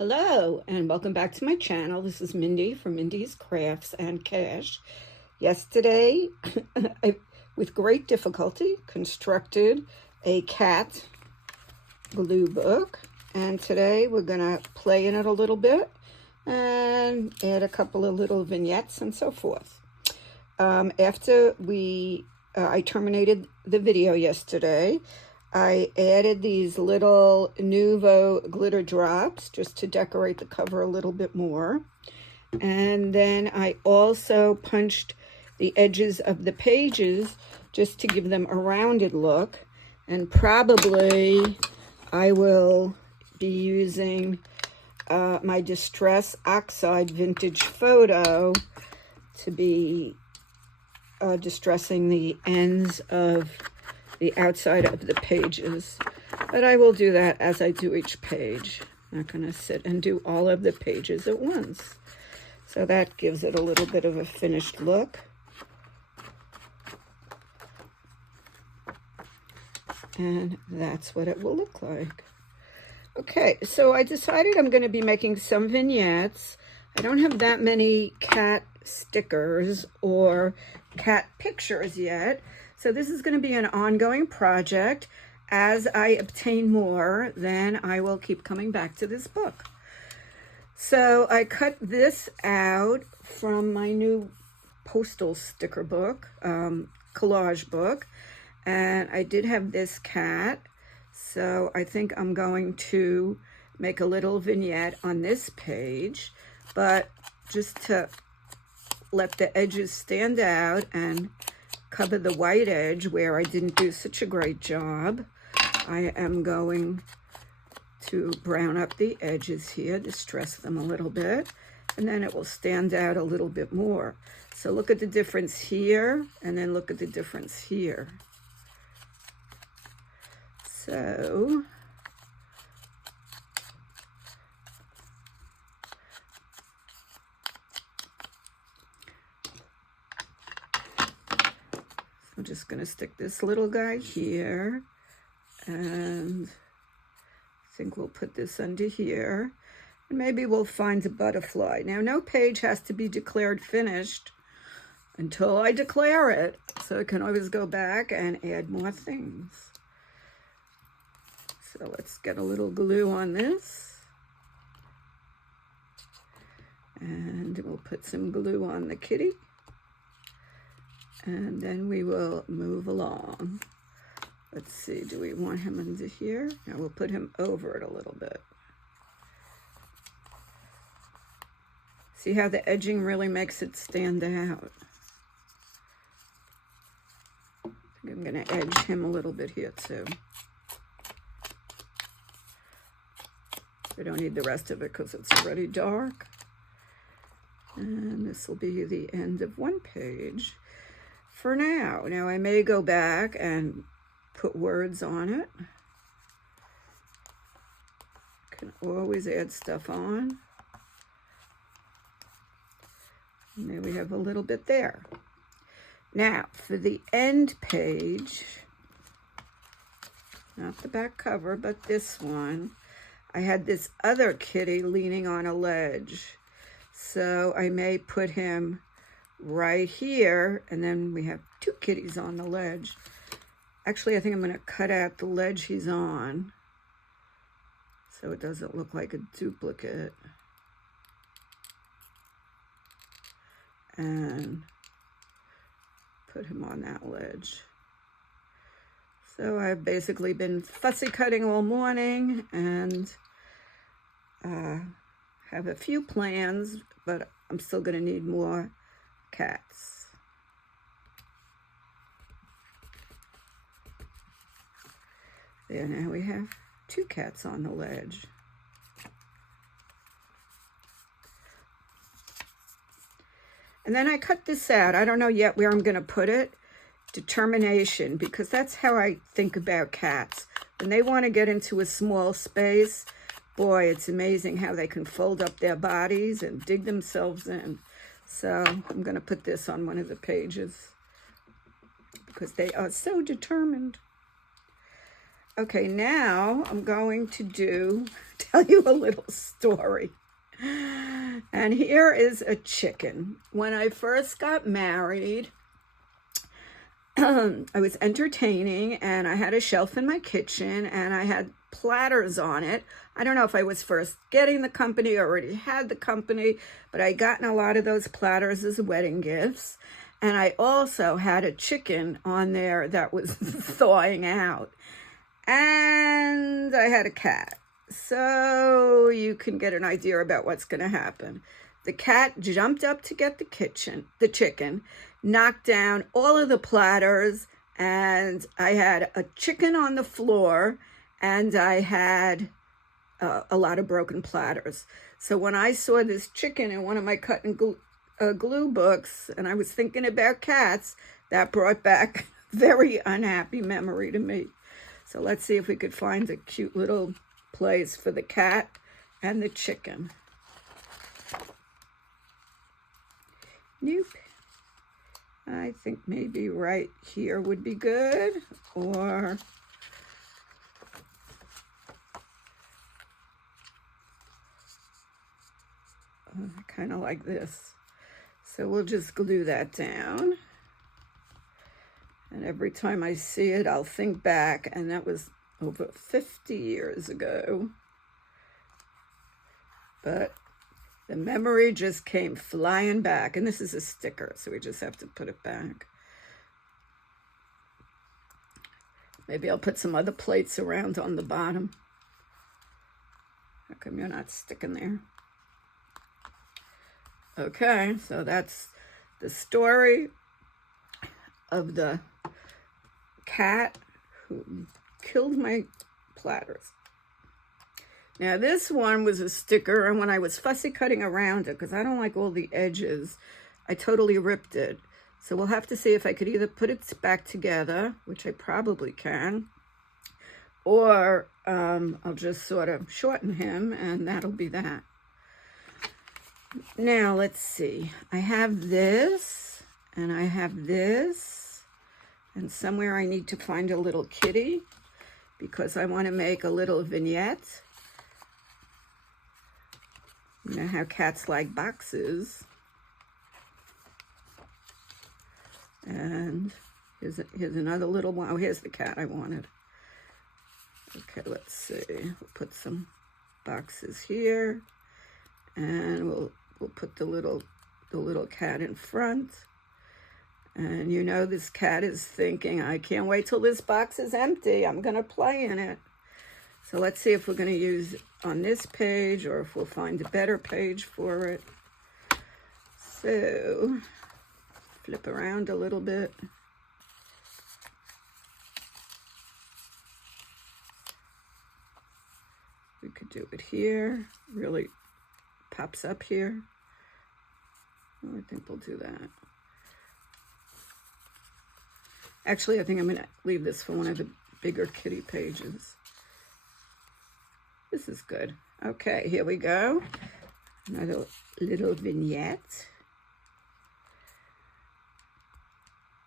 Hello and welcome back to my channel. This is Mindy from Mindy's Crafts and Cash. Yesterday, I, with great difficulty, constructed a cat glue book, and today we're gonna play in it a little bit and add a couple of little vignettes and so forth. After I terminated the video yesterday, I added these little Nuvo glitter drops just to decorate the cover a little bit more. And then I also punched the edges of the pages just to give them a rounded look. And probably I will be using my Distress Oxide Vintage Photo to be distressing the ends of the outside of the pages, but I will do that as I do each page. I'm not going to sit and do all of the pages at once. So that gives it a little bit of a finished look. And that's what it will look like. Okay, so I decided I'm going to be making some vignettes. I don't have that many cat stickers or cat pictures yet. So this is going to be an ongoing project. As I obtain more, then I will keep coming back to this book. So I cut this out from my new postal sticker book, collage book. And I did have this cat. So I think I'm going to make a little vignette on this page. But just to let the edges stand out and cover the white edge where I didn't do such a great job, I am going to brown up the edges here, distress them a little bit, and then it will stand out a little bit more. So look at the difference here, and then look at the difference here. So I'm just going to stick this little guy here, and I think we'll put this under here, and maybe we'll find a butterfly. Now, no page has to be declared finished until I declare it, so I can always go back and add more things. So let's get a little glue on this, and we'll put some glue on the kitty. And then we will move along. Let's see, do we want him under here? Now we'll put him over it a little bit. See how the edging really makes it stand out? I think I'm going to edge him a little bit here too. We don't need the rest of it because it's already dark. And this will be the end of one page. For now. Now I may go back and put words on it. Can always add stuff on. And there we have a little bit there. Now for the end page, not the back cover, but this one, I had this other kitty leaning on a ledge. So I may put him right here, and then we have two kitties on the ledge. Actually, I think I'm going to cut out the ledge he's on so it doesn't look like a duplicate, and put him on that ledge. So I've basically been fussy cutting all morning and have a few plans, but I'm still going to need more cats. There, now we have two cats on the ledge. And then I cut this out. I don't know yet where I'm going to put it. Determination, because that's how I think about cats. When they want to get into a small space, boy, it's amazing how they can fold up their bodies and dig themselves in. So I'm going to put this on one of the pages because they are so determined. Okay, now I'm going to tell you a little story. And here is a chicken. When I first got married, I was entertaining and I had a shelf in my kitchen and I had platters on it. I don't know if I was first getting the company or already had the company, but I gotten a lot of those platters as wedding gifts. And I also had a chicken on there that was thawing out. And I had a cat. So you can get an idea about what's going to happen. The cat jumped up to get the chicken, knocked down all of the platters, and I had a chicken on the floor, and I had a lot of broken platters. So when I saw this chicken in one of my cut and glue books, and I was thinking about cats, that brought back a very unhappy memory to me. So let's see if we could find a cute little place for the cat and the chicken. Nope. I think maybe right here would be good, or kind of like this. So we'll just glue that down. And every time I see it, I'll think back, and that was over 50 years ago. But the memory just came flying back. And this is a sticker, so we just have to put it back. Maybe I'll put some other plates around on the bottom. How come you're not sticking there? Okay, so that's the story of the cat who killed my platters. Now this one was a sticker, and when I was fussy cutting around it, because I don't like all the edges, I totally ripped it. So we'll have to see if I could either put it back together, which I probably can, or I'll just sort of shorten him, and that'll be that. Now let's see. I have this, and I have this, and somewhere I need to find a little kitty because I want to make a little vignette. You know how cats like boxes. And here's another little one. Oh, here's the cat I wanted. Okay, let's see. We'll put some boxes here, and we'll put the little cat in front. And you know this cat is thinking, I can't wait till this box is empty. I'm going to play in it. So let's see if we're going to use it on this page or if we'll find a better page for it. So flip around a little bit. We could do it here. Really pops up here. Oh, I think we'll do that. Actually, I think I'm going to leave this for one of the bigger kitty pages. This is good. Okay, here we go. Another little vignette.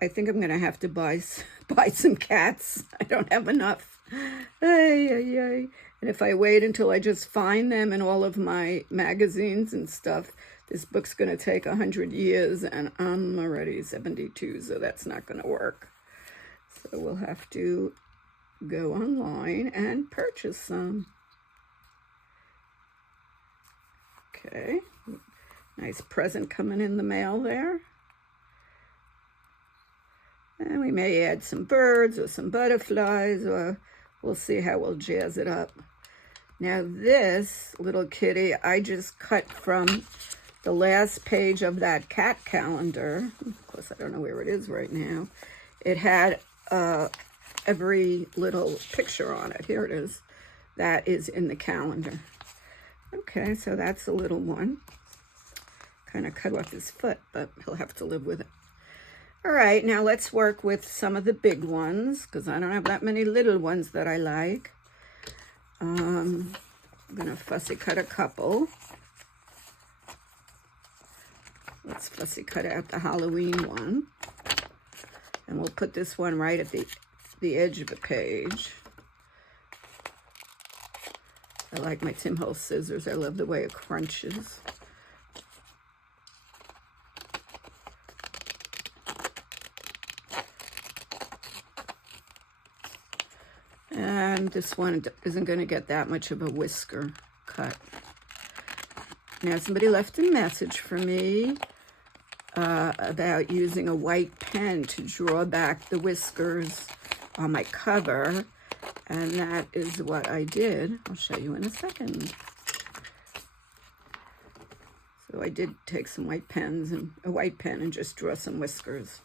I think I'm going to have to buy some cats. I don't have enough. Ay, ay, ay. And if I wait until I just find them in all of my magazines and stuff, this book's going to take 100 years, and I'm already 72, so that's not going to work. So we'll have to go online and purchase some. Okay, nice present coming in the mail there. And we may add some birds or some butterflies, or we'll see how we'll jazz it up. Now this little kitty, I just cut from the last page of that cat calendar. Of course, I don't know where it is right now. It had every little picture on it. Here it is. That is in the calendar. Okay, so that's a little one. Kind of cut off his foot, but he'll have to live with it. All right, now let's work with some of the big ones, because I don't have that many little ones that I like. I'm going to fussy cut a couple. Let's fussy cut out the Halloween one. And we'll put this one right at the edge of the page. I like my Tim Holtz scissors. I love the way it crunches. And this one isn't going to get that much of a whisker cut. Now, somebody left a message for me about using a white pen to draw back the whiskers on my cover. And that is what I did. I'll show you in a second. So I did take some white pens and a white pen and just draw some whiskers.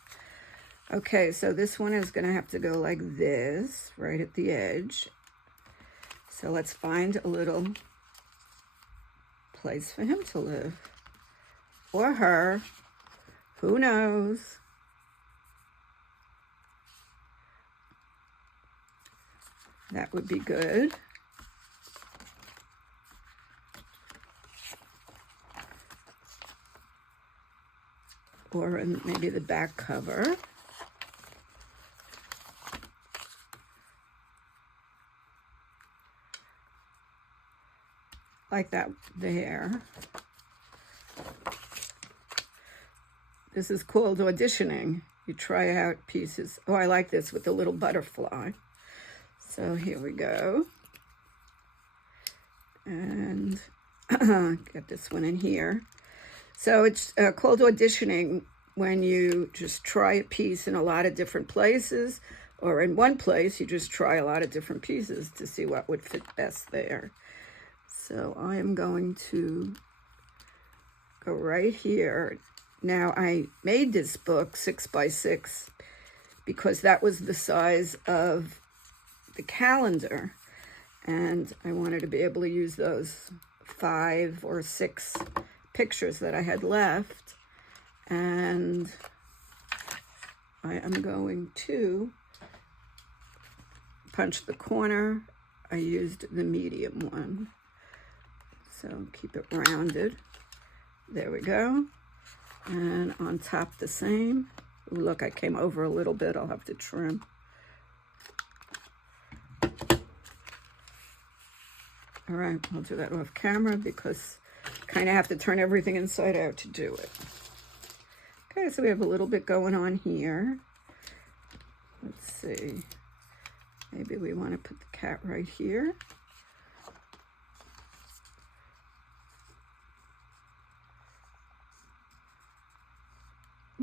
Okay, so this one is going to have to go like this, right at the edge. So let's find a little place for him to live. Or her. Who knows? That would be good. Or in maybe the back cover. Like that there. This is called auditioning. You try out pieces. Oh, I like this with the little butterfly. So here we go. And get this one in here. So it's called auditioning when you just try a piece in a lot of different places, or in one place you just try a lot of different pieces to see what would fit best there. So I am going to go right here. Now, I made this book 6x6 because that was the size of the calendar, and I wanted to be able to use those 5 or 6 pictures that I had left. And I am going to punch the corner. I used the medium one. So keep it rounded. There we go. And on top the same. Ooh, look, I came over a little bit. I'll have to trim. All right, I'll do that off camera because I kind of have to turn everything inside out to do it. Okay, so we have a little bit going on here. Let's see. Maybe we want to put the cat right here.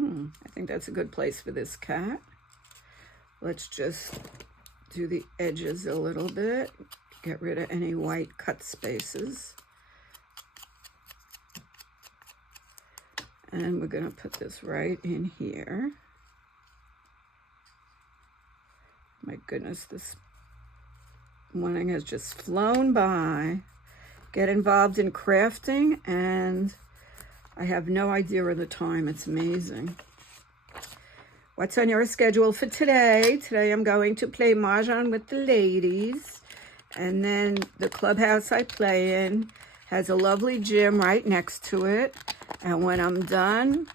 I think that's a good place for this cat. Let's just do the edges a little bit. Get rid of any white cut spaces. And we're going to put this right in here. My goodness, this morning has just flown by. Get involved in crafting, and I have no idea of the time. It's amazing. What's on your schedule for today? Today I'm going to play Mahjong with the ladies. And then the clubhouse I play in has a lovely gym right next to it. And when I'm done,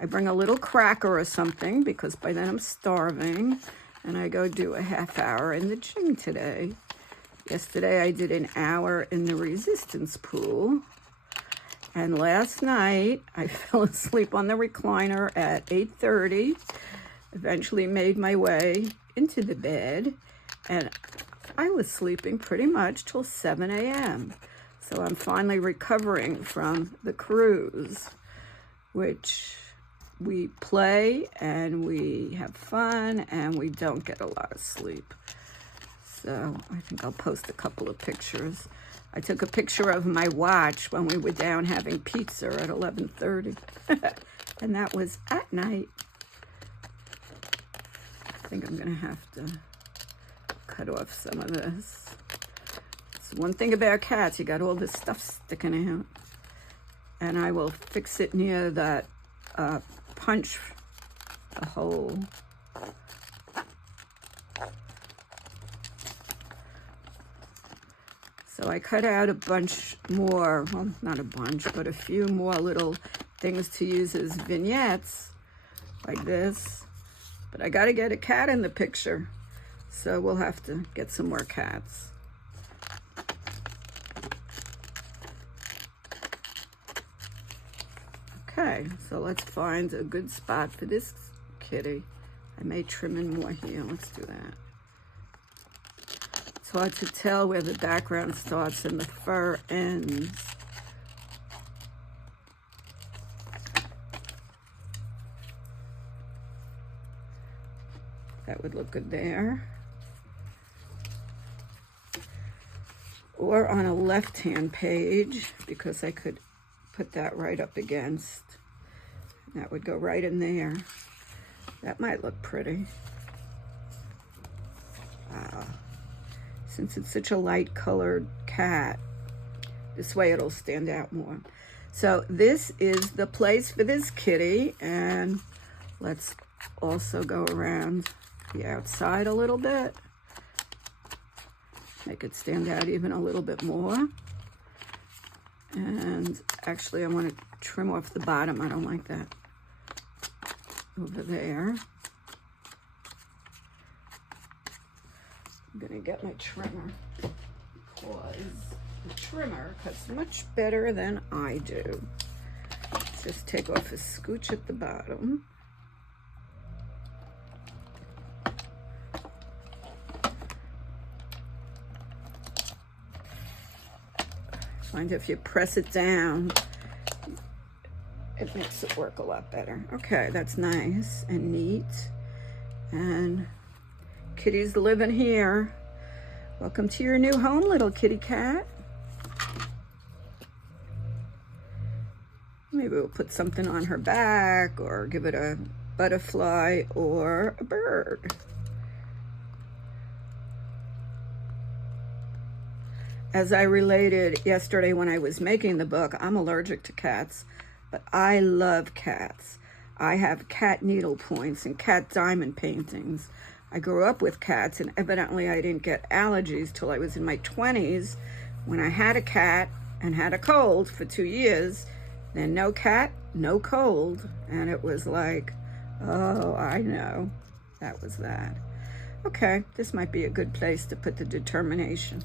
I bring a little cracker or something because by then I'm starving. And I go do a half hour in the gym today. Yesterday I did an hour in the resistance pool. And last night I fell asleep on the recliner at 8:30. Eventually made my way into the bed. And I was sleeping pretty much till 7 a.m. So I'm finally recovering from the cruise, which we play and we have fun and we don't get a lot of sleep. So I think I'll post a couple of pictures. I took a picture of my watch when we were down having pizza at 11:30. And that was at night. I think I'm going to have to cut off some of this. It's one thing about cats, you got all this stuff sticking out. And I will fix it near that punch a hole. So I cut out a bunch more, well, not a bunch, but a few more little things to use as vignettes, like this. But I got to get a cat in the picture, so we'll have to get some more cats. Okay, so let's find a good spot for this kitty. I may trim in more here. Let's do that. It's hard to tell where the background starts and the fur ends. That would look good there. Or on a left-hand page, because I could put that right up against. That would go right in there. That might look pretty. Since it's such a light colored cat, this way it'll stand out more. So this is the place for this kitty, and let's also go around the outside a little bit. Make it stand out even a little bit more. And actually I want to trim off the bottom. I don't like that. Over there. I'm gonna get my trimmer, because the trimmer cuts much better than I do. Just take off a scooch at the bottom. Find if you press it down, it makes it work a lot better. Okay, that's nice and neat. And kitty's living here. Welcome to your new home, little kitty cat. Maybe we'll put something on her back, or give it a butterfly or a bird. As I related yesterday when I was making the book, I'm allergic to cats, but I love cats. I have cat needle points and cat diamond paintings. I grew up with cats, and evidently I didn't get allergies till I was in my 20s, when I had a cat and had a cold for 2 years. Then no cat, no cold. And it was like, oh, I know. That was that. Okay, this might be a good place to put the determination.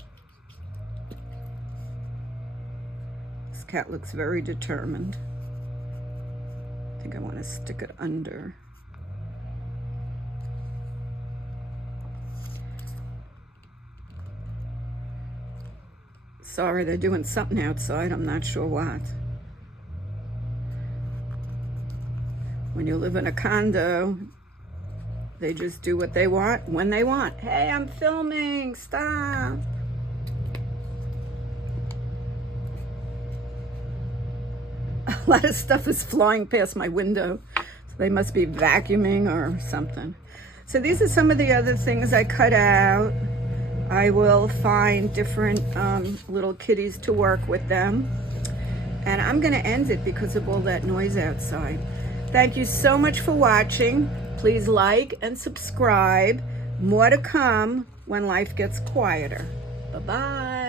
This cat looks very determined. I think I want to stick it under. Sorry, they're doing something outside. I'm not sure what. When you live in a condo, they just do what they want when they want. Hey, I'm filming. Stop. A lot of stuff is flying past my window. So they must be vacuuming or something. So these are some of the other things I cut out. I will find different little kitties to work with them. And I'm going to end it because of all that noise outside. Thank you so much for watching. Please like and subscribe. More to come when life gets quieter. Bye-bye.